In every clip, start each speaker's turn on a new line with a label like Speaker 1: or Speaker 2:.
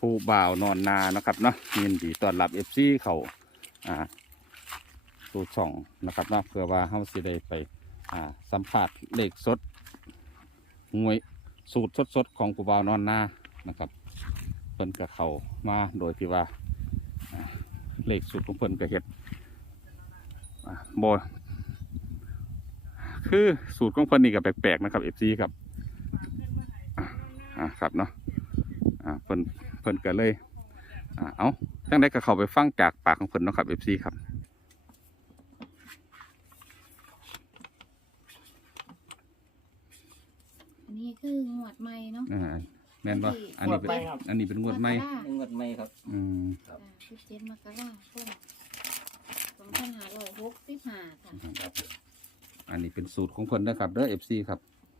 Speaker 1: ผู้บ่าวนอนนานะครับเนาะยินดีต้อนรับFCเขาสู่ช่องนะครับเนาะเพื่อว่าเขาสิได้ไปสัมผัสเลขสดหวยสูตรสดของผู้บ่าวนอนนานะครับเพิ่นกับเขามาโดยที่ว่าเลขสูตรของเพิ่นก็เฮ็ดบ่คือสูตรของเพิ่นนี่ก็แปลกๆนะครับ FC ครับครับเนาะเพิ่นก็เลยเอาจังได้ก็เข้าไปฟังจากปากของเพิ่นเนาะครับ FC ครับ
Speaker 2: อันนี้คืองวดใหม่เนาะ
Speaker 1: แม่นบ่อันนี้เป็นงวดใหม่
Speaker 3: งวดใหม่ครับ
Speaker 2: 17 มกราคม 2565ค่ะ
Speaker 1: อันนี้เป็นสูตรของเพิ่นนะครับเด้อ FC ครับ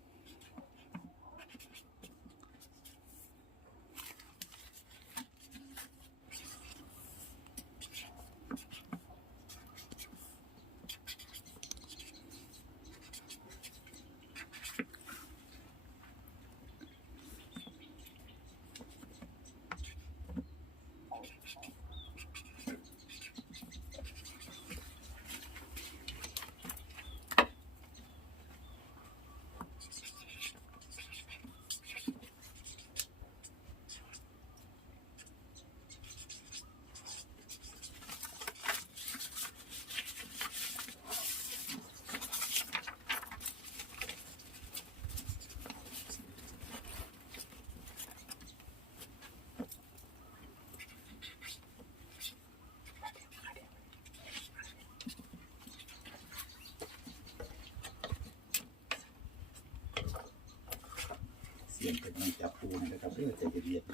Speaker 4: เสียงเป็นมันจับปูนะครับเพื่อจะเย็น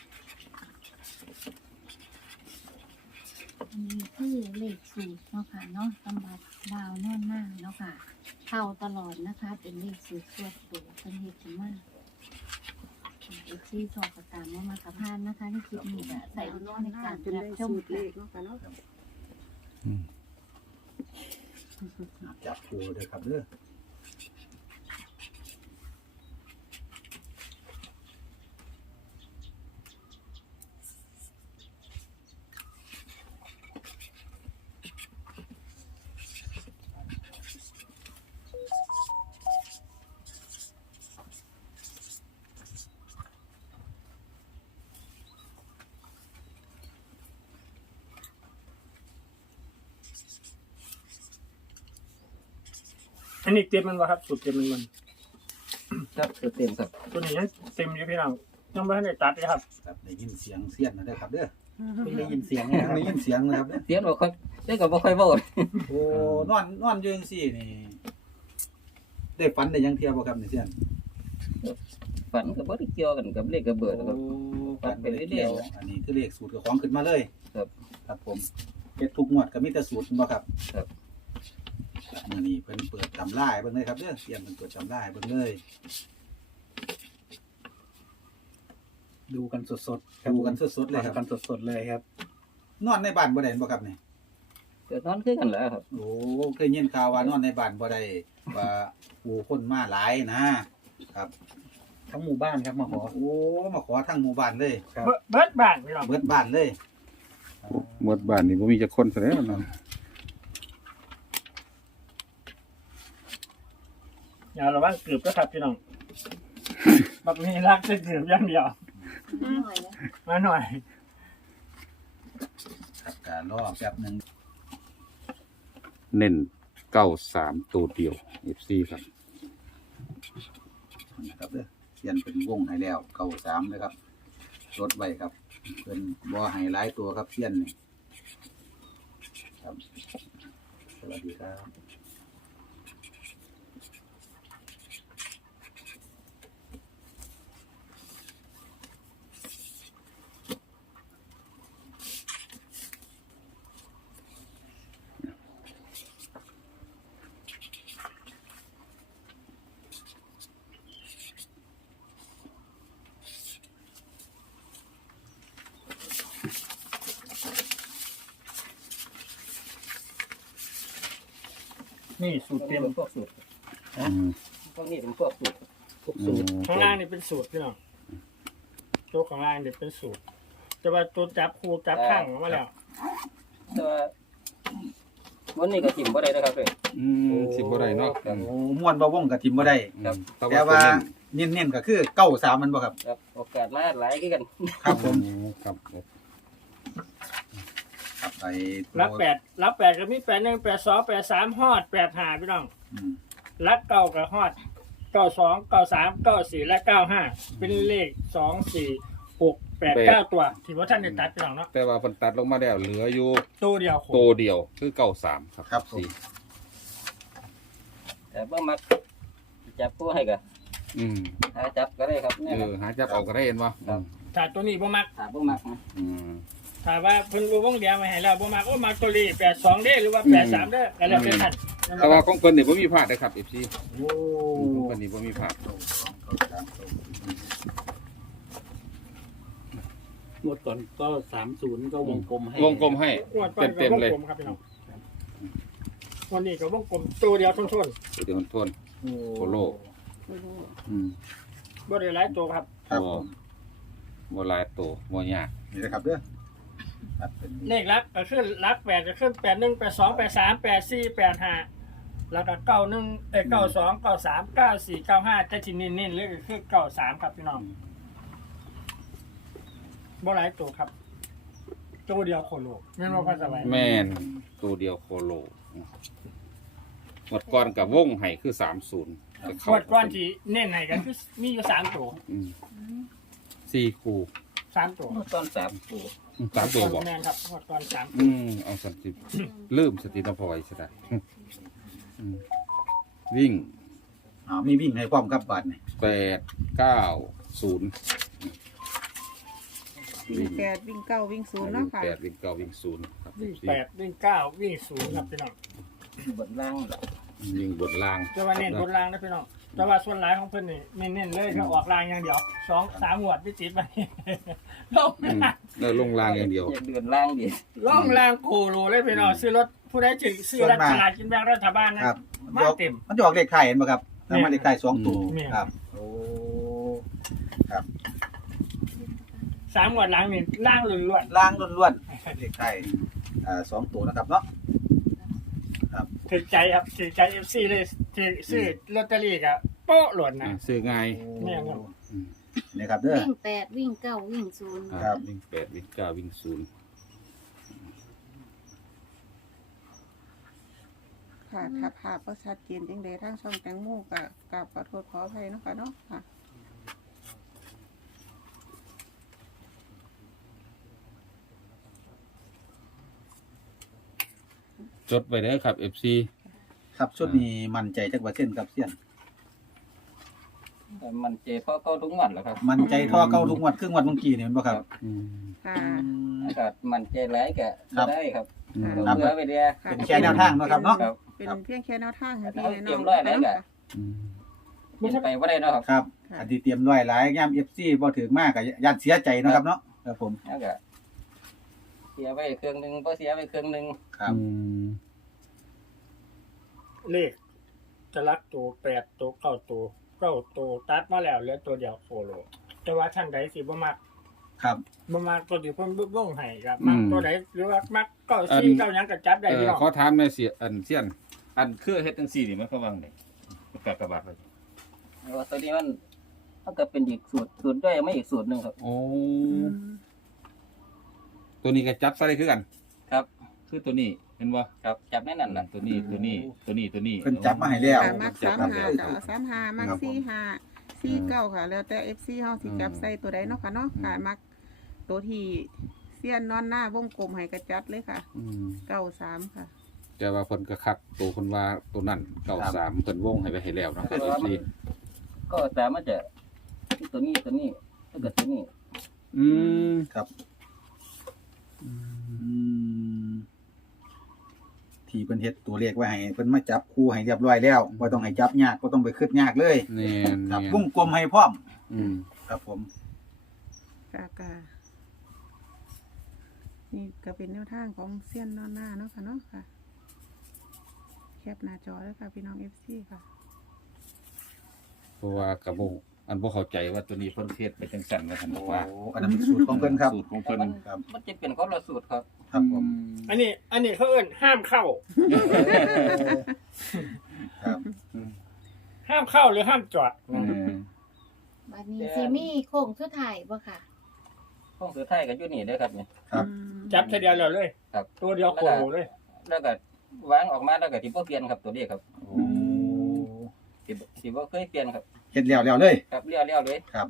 Speaker 2: อันนี้คือเลขสูตรเนาะค่ะเนาะสำหรับบ่าวนอนนาเนาะค่ะเข้าตลอดนะคะเป็นเลขสูตรส่วนตัวเป็นเฮ็ดขึ้นมาที่สอบประการมากับพานนะคะที่คลิปนี้จะใส่ในการรับชมเลขเนาะค่ะเนาะ
Speaker 4: จับปูนะครับเด้อ
Speaker 5: อันนี้เต็มมันวะครับสูตรเต็มมัน
Speaker 3: ครับเต็มครับ
Speaker 5: ตัวนี้ยังเต็มอยู่พี่น้องยังไม่ได้ตัดเลยครับ
Speaker 4: ได้ยินเสียงเสี้ยนนะครับเด้อ
Speaker 3: ได้ยินเสียง
Speaker 4: ได้ยินเสียงนะครับเด้อ
Speaker 3: เสียงบ่ค่อยได้ก็บ่ค่อยเว้า
Speaker 4: โอ้นอนอยู่จังซี่นี่ได้ฝันได้ยังเที่ยวบ่ครับนี่เสี้ยน
Speaker 3: ฝันก็บ่ได้เกี่ยวกันกับเลขกระเบิดครับ
Speaker 4: ฝันไปเรื่อยๆอันนี้คือเลขสูตรของขึ้นมาเลยครับผมเฮ็ดทุกงวดก็มีแต่สูตรบ่ครับ
Speaker 3: ครับ
Speaker 4: มื้อนี้เพิ่นเปิดตำราให้เบิ่งเลยครับเด้อเสี้ยนเพิ่นเปิดตำราให้เบิ่งเลยดูกันสดๆดูกันสดๆเลยครับกันสดๆเลยครับนอนในบ้านบ่ได้บ่ครับนี่
Speaker 3: ก็นอนคือกันแหละครับ
Speaker 4: โอ้เคยยินข่าวว่านอนในบ้านบ่ได้ว่าผู้คนมาหลายนะครับ
Speaker 5: ทั้งหมู่บ้านครับมาขอ
Speaker 4: โอ้มาขอทั้งหมู่บ้านเลย
Speaker 5: ครับเบิดบ้านพี่น้อง
Speaker 4: เบิดบ้านเลย
Speaker 1: หมดบ้านนี่บ่มีจักคนซะแล้วเนาะ
Speaker 5: อย่าระวังเกือบก็ครับพี่น้องแบบนี้รักจะเกือบอย่างเดียวมาหน่อย
Speaker 4: ครับการรอแป๊บนึง
Speaker 1: เน้น93ตัวเดียว FC ครับ
Speaker 4: นะครับเด้อเขียนเป็นวงให้แล้ว93เลยครับลดไว้ครับเพิ่นบ่ให้หลายตัวครับเขียนนี่ครับสวัสดีครับ
Speaker 5: นี่สูตรเต็ม
Speaker 3: พวกสูตรพวกนี้เป็นพวกสูตร
Speaker 5: ข้างล่างนี่เป็นสูตรพี่น้องตัวข้างล่างนี่เป็นสูตรแต่ว่าตัวจับคู่จับข้างมาแล้ว
Speaker 3: แต่ว่าวันนี้ก็ทิ่มบ่ได้นะครับเลย
Speaker 1: สิบ่ได้เนาะ
Speaker 4: โอ้ม่วนบ่วงกับทิมบ่ได้
Speaker 3: ครับ
Speaker 4: แต่ว่าเน้นๆก็คือ93มันบ่ครับ
Speaker 3: ครับโอกาสมาหลายคือกัน
Speaker 4: ครับผม
Speaker 1: ครับ
Speaker 4: ครับไป
Speaker 5: รับแปดก็มี81 82 83ฮอด85พี่น้อง
Speaker 4: อืม
Speaker 5: รักเก้ากับฮอด92 93 94และ95เป็นเลข2 4 6 8 9ตัวที่ว่าท่านได้ตัดพี่น้องเนาะ
Speaker 1: แต่ว่าเพิ่นตัดลงมาแล้วเหลืออยู่
Speaker 5: ตัวเดียวโค
Speaker 1: ตัวเดียวคือ93ครับ
Speaker 4: ครับผม
Speaker 1: สี่
Speaker 3: แต่บ่มักจับผู้ให้ก็
Speaker 1: อืม
Speaker 3: หาจับก็ได้ครับเนี่ยครับ
Speaker 1: หาจับออกก็ได้เห็นบ่
Speaker 3: ครับ
Speaker 5: ถ้าตัวนี้บ่มัก
Speaker 3: ถ้าบ่มักนะ
Speaker 1: อืม
Speaker 5: ถ้าว่าเพิ่นรู้วงเดียวมาให้แล้วบ่มักมักตัวนี้82เด้หรือว่า83เด้ก็แล้วแต่ท่าน
Speaker 1: แต่ว่าของเพิ่นนี่บ่มีพลาดนะครับ FC
Speaker 5: โอ้
Speaker 1: ของเพิ่นนี่บ่มีพลาด
Speaker 6: งวดก่อนก็30ก็วงกลมให้
Speaker 1: วงกลมให้ เต็มๆเลย
Speaker 5: วงกลมครับพี่น้องวันนี้ก็วงกลมตัวเดียวทุน
Speaker 1: เดี๋ยวมันทวนโคโลอืม
Speaker 5: ๆบ่ได้หลายตัวครับ
Speaker 4: ครับผม
Speaker 1: บ่หลายตัวบ่ยาก
Speaker 4: นี่นะครับเด้อครับเป็น
Speaker 5: เลขลักก็ขึ้นลัก8จะขึ้น81 82 83 84 85แล้วก็9192 93 94 95แต่ที่เน้นๆเลยก็คือ93ครับพี่น้องบ่หลายตัวครับตัวเดียวโคโลแม่นบ่พันสบาย
Speaker 1: แม่นตัวเดียวโคโลหมดก่อนกับวงไห้คือ30ก็
Speaker 5: ขวดก้อนที่เน้นให้ก็คือมีอยู่3ตัว
Speaker 1: อืม4คู่
Speaker 5: 3ตัว
Speaker 3: ตอน3ตัว
Speaker 1: 3ตัวบ่
Speaker 5: แม่นครับขวดก้อน3
Speaker 1: เอาสันติลืมสติต้องพอไว้ซะได้อืมวิ่ง
Speaker 4: มีวิ่งให้พร้อมครับบาดนี่
Speaker 1: 8 9 0
Speaker 7: วิ่ง8วิ่ง9วิ่ง0เนาะค่ะ
Speaker 1: 8วิ่ง9วิ่ง0ครับ
Speaker 5: วิ่ง8วิ่ง9วิ่ง0ครับพี่น้อง
Speaker 3: บนล่างล่ะ
Speaker 1: วิ่งบนล่าง
Speaker 5: แต่ว่าเน้นบนรางนะพี่น้องแต่ว่าส่วนหลายของเพิ่นนี่ไม่เน้นเลยก็ออกรางอย่างเดียว2-3หวดไม่ติดไปลง
Speaker 1: อืมแล้วลงล่างอย่างเดียว
Speaker 3: อยากเดือนล่างดิ
Speaker 5: ล่องรางโคโลเลยพี่น้องซื้อรถผู้ใดถึงซื้อรัฐบาลกินแบ่งรัฐบาลนะครับ มาเต็ม
Speaker 4: มันจะออกเลขไข่เห็นป่ะครับแล้วมันเลขไข่2ตัว
Speaker 5: เนี่ย
Speaker 4: ครับโอ้
Speaker 5: 3หวดหลังนี่ล่างล้วน
Speaker 4: ล่างล้วนๆเลขไข่2ตัวนะครับเนาะ
Speaker 5: ๆถึงใจครับถึงใจ FC เลยที่ซื้อลอตเตอรี่ก็โป๊ะหล่นนะ
Speaker 1: ซื้อง่าย
Speaker 5: เนี่ยครับ
Speaker 4: นี่ครับเด้อ
Speaker 2: วิ่ง8วิ่ง9วิ่ง0
Speaker 4: ครับ
Speaker 1: วิ่ง8วิ่ง9วิ่ง0
Speaker 7: ค่ะถ้าภาพก็ชัดเจนจังได๋ทางช่องแตงโมก็กราบขอโทษขออภัยเนาะค่ะเนาะค่ะ
Speaker 1: จดไว้เด้อครับ FC
Speaker 4: ครับชุดนี้มั่นใจจักว่าเส้นครับเสี้ยน
Speaker 3: แต่มันเจพอเข้าทุกงวดแหละครับ
Speaker 4: มั่นใจท่อเก่าทุกงวดครึ่งวันเมื่อกี้นี่แมันบ่ครับ
Speaker 7: ค่ะ
Speaker 3: อากาศมันใจหลายก็
Speaker 4: ครับ
Speaker 3: ได้ครับ
Speaker 4: ครับ
Speaker 3: เบื่อไปเดียว
Speaker 7: ค่ะ
Speaker 4: เป็นแค่แนวทางเนาะครับเนาะ
Speaker 3: ครับ
Speaker 7: เป็นเพียงแค่แนวทางให้พี่
Speaker 3: เอา
Speaker 7: น้
Speaker 3: เตรี
Speaker 7: อย ง
Speaker 3: มร้อยแล้ว
Speaker 7: ๆ
Speaker 3: ก็
Speaker 7: ค่ะ
Speaker 3: เป็นไปบ่ได้เนาะครับ
Speaker 4: ครับอันที่เตรียมร้อยหลายย่าม FC บ่ถึงมากก็ย่านเสียใจเนาะครับเนาะครับผม
Speaker 3: แล้วก็เสียไปเครื่องหนึงบ่เสียไปเครื่องหนึง
Speaker 4: ครับ
Speaker 5: เลขจะลักตัว8ตัว9ตัว9ตัวตัดมาแล้วเหลือตัวเดียวโคโลแต่ว่าท่านใดสิบ่มัก
Speaker 4: ครับ
Speaker 5: บ่มักตัวที่เพิ่นบ่งให้ครับมักตัวใดหรือว่ามัก94 9หยังก็จับได้พี่น้อง
Speaker 1: ขอถามหน่อยเสียเสียนอันคือเฮ็ดจังซี่นี่มันเขาว่าไงกากบาทเลย
Speaker 3: แต่ว่าตัวนี้มันก็เป็นอีกสูตรด้วยไม่อีกสูตรหนึงครับ
Speaker 1: โอ้ตัวนี้ก็จับใส่ได้คือกัน
Speaker 3: ครับ
Speaker 1: คือตัวนี้เห็นบ่
Speaker 3: ครับจับแน่นั่นล่ะ
Speaker 1: ตัวนี้ตัวนี้
Speaker 4: เพิ่นจับมาให้แล้ว
Speaker 7: ค่ะมัก35ก็เอา35มัก45 49ค่ะ แล้วแต่ FC เฮาสิจับใส่ตัวใดเนาะค่ะเนาะค่ะมักตัวที่เสี้ยนนอนหน้าวงกลมให้กระจัดเลยค่ะ
Speaker 1: อืม
Speaker 7: 93ค่ะ
Speaker 1: แต่ว่าเพิ่นก็คักตัวเพิ่นว่าตัวนั้น93เพิ่นวงให้ไว้ให้แล้วเนาะครับ FC
Speaker 3: ก็สามารถจะตัวนี้แล้วก็ตัวนี้
Speaker 1: อืม
Speaker 4: ครับที่เพิ่นเฮ็ดตัวเลขไว้ให้เพิ่นมาจับคู่ให้เรียบร้อยแล้วบ่ต้องให้จับยากบ่ต้องไปคิดยากเลย
Speaker 1: แน่น
Speaker 4: ครับ
Speaker 1: ๆ
Speaker 4: วงกลมให้พร้อม
Speaker 1: อืม
Speaker 4: ครับผม
Speaker 7: ค่ะนี่ก็เป็นแนวทางของเสี้ยนนอนหน้าเนาะค่ะเนาะค่ะ แคปหน้าจอแล้วค่ะพี่น้อง FC ค่ะ
Speaker 1: เพราะว่ากระวงอันบ่เข้าใจว่าตัวนี้เพิ่นเทศไปจังซั่นว่าท่านบอกว่า
Speaker 4: โอ้อันนั้นเป็นสูตรของเพิ่นครับ
Speaker 1: สูตรของเพิ่น
Speaker 4: ครับ
Speaker 3: มันจะเป็นคนละสูตรครับ
Speaker 4: ครับผม
Speaker 5: อันนี้เขาเอิ้นห้ามเข้า
Speaker 4: ครับ
Speaker 5: ห้ามเข้าหรือห้ามจอด
Speaker 1: เออ
Speaker 2: บัดนี้สิมีโค้งสุดท้ายบ่ค่ะ
Speaker 3: ห้องสุดท้ายก็อยู่นี่เด้อครับนี่
Speaker 4: ครับ
Speaker 5: จับทีเดียวเลย
Speaker 3: ครับ
Speaker 5: ตัวเดียวโคโลเลย
Speaker 3: แล้วก็วางออกมาแล้วก็สิบ่เปลี่ยนครับตัวนี้ครับ
Speaker 4: โอ้
Speaker 3: สิบ่เคยเปลี่ยนครับ
Speaker 4: เฮ็ดแล้วเลย
Speaker 3: ครับเลี้ยวๆเลย
Speaker 4: ครับ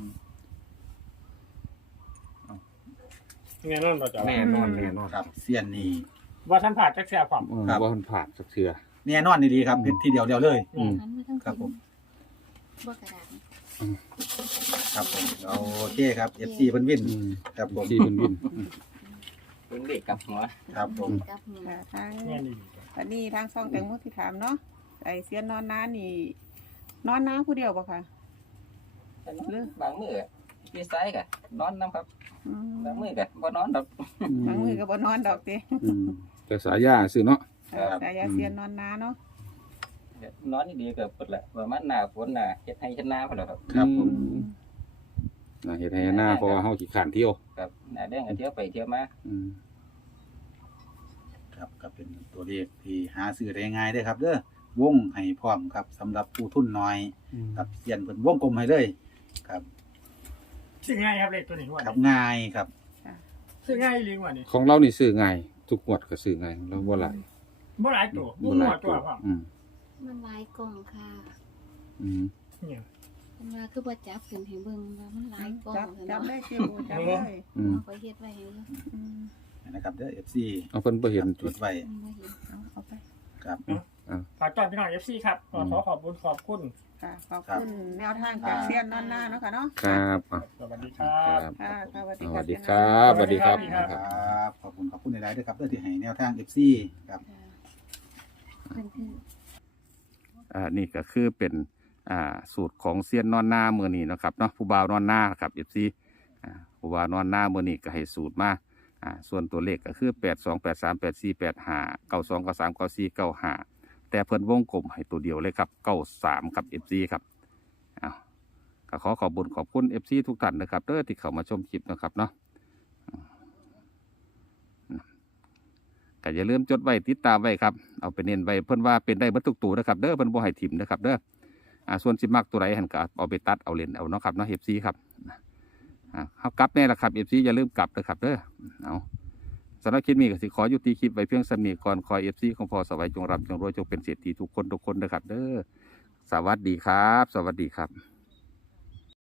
Speaker 5: แน่นอนบ่จ้ะ
Speaker 6: แน่นอนแน่นอน
Speaker 4: ครับเสี้ยนนี่
Speaker 5: ว่าท่านผ่านจักแซ่พร้อม
Speaker 4: ครับ
Speaker 1: ว่าเพิ่นผ่านสักเทื่อ
Speaker 4: แน่นอนดีๆครับเฮ็ดทีเดียวเลย
Speaker 1: อืม
Speaker 2: หันมาทาง
Speaker 4: ครับผม
Speaker 2: บ่กระดาษ
Speaker 4: ครับผมโอเคครับ FC เพิ่นวิน
Speaker 1: อืม
Speaker 4: ครับผม
Speaker 1: ที่เพิ่นวิน
Speaker 3: เป็นเลขกลับหัว
Speaker 4: ครับผม
Speaker 2: กับมือ
Speaker 7: ค่ะทาง
Speaker 5: แน่ดี
Speaker 7: วันนี้ทางช่องแตงโมที่ถามเนาะไอเซียนนอนน้านี่ นอนน้าผู้เดียวบ่ค่ะ
Speaker 3: บางมื้อพี่ซ้ายก็นอนนํครับ
Speaker 7: อืม
Speaker 3: บางมื้อก็บ่นอนดอก
Speaker 7: บางมือก็บ่นอนดอกติ
Speaker 1: อืมแต่สายยาซื้อเนาะ
Speaker 7: แต่ยาเซียนนอนน้าเนาะ
Speaker 3: นอนดีๆก็ปดละประมาณหน้าฝนน่ะเฮ็ดให้เฮ็ดนาพุ่นแหละครับ
Speaker 4: ครับผม
Speaker 1: น่าเฮ็ดให้หน้าเพราะว่าเฮาขี้ข้านเที่ยว
Speaker 3: ครับหน้าแดงก็เที่ยวไปเที่ยวมา
Speaker 1: อืม
Speaker 4: ครับก็เป็นตัวเลขที่หาซื้อได้ง่ายเด้อครับเด้อวงให้พร้อมครับสำหรับผู้ทุนน้อยครับเสี้ยนเพิ่นวงกลมให้เลยครับ
Speaker 5: ซื้อง่ายครับเลขตัวนี้ว่า
Speaker 4: ครับง่ายครับ
Speaker 5: ซื้อง่ายลิงว่านี่
Speaker 1: ของเรานี่ซื้อง่ายทุกงวดก็ซื้อง่ายเราบ่หลาย
Speaker 5: บ่หลายตัวบ่
Speaker 1: บ่
Speaker 5: ห
Speaker 1: ห
Speaker 5: ม
Speaker 1: ลาย
Speaker 5: ดตัวพร้อม
Speaker 1: อืม
Speaker 2: มันหลายกล่องค่ะ
Speaker 1: อืม
Speaker 5: เนี่ย
Speaker 2: เพิ่นว่าคือบ่จับขึ้นให้เบิ่งว่ามันหลายกล่อง
Speaker 7: จับ
Speaker 2: เนาะ
Speaker 7: จับได้คิวจับได้
Speaker 1: อืม
Speaker 2: เอาไปเฮ็ดไว้ให้อยู่
Speaker 7: อืม
Speaker 4: นะครับเด้อ FC
Speaker 1: เอาเพิ่นบ่เห็น
Speaker 4: จ
Speaker 1: จุด
Speaker 4: ดไว้
Speaker 2: มันบ่เห็น
Speaker 7: เอาไป
Speaker 4: ครับ
Speaker 5: ฝากต้อนพี่น้อง FC ครับขอขอบคุณ
Speaker 7: ค่ะขอบคุณแนวทางจากเซียนนอนน้าเนาะค่ะเนาะ
Speaker 1: ครับอ่ะ
Speaker 5: สวัสดีครับ
Speaker 1: ครับ
Speaker 7: ค่ะสวัสดี
Speaker 1: ส
Speaker 7: ค่ะ
Speaker 1: วัสดีครับสวัสดีครับ
Speaker 5: สวัสดีครับ
Speaker 4: ครับขอบคุณหลายๆด้วยครับเด้อที่ให้แนวทาง FC ครับ
Speaker 2: ค่ะเพิ่นคือ
Speaker 1: นี่ก็คือเป็นสูตรของเซียนนอนหน้ามือนี้นะครับเนาะผู้บ่าวนอนหน้าครับเอฟซีผู้บ่าวนอนหน้ามือนี้ก็ให้สูตรมาส่วนตัวเลขก็คือ8283848592939495แต่เพิ่นวงกลมให้ตัวเดียวเลยครับ93ครับเอฟซีครับก็ขอบคุณเอฟซีทุกท่านนะครับเด้อที่เข้ามาชมคลิปนะครับเนาะก็อย่าลืมจดไว้ติดตามไว้ครับเอาไปเน้นไว้เพิ่นว่าเป็นได้เบิดทุกตัวนะครับเด้อเพิ่นบ่ให้ถิ่มนะครับเด้อส่วนสิมักตัวใดหั่นก็เอาไปตัดเอาเล่นเอาเนาะครับเนาะ FC ครับเฮากลับแน่ล่ะครับ FC อย่าลืมกลับนะครับเด้อเอาสำหรับคลิปนี้ก็สิขอยุติคลิปไว้เพียงส่ำนี้ก่อนคอย FC ของพอสวัยจงร่ำจงรวยจงเป็นเศรษฐีทุกคนนะครับเด้อสวัสดีครับสวัสดีครับ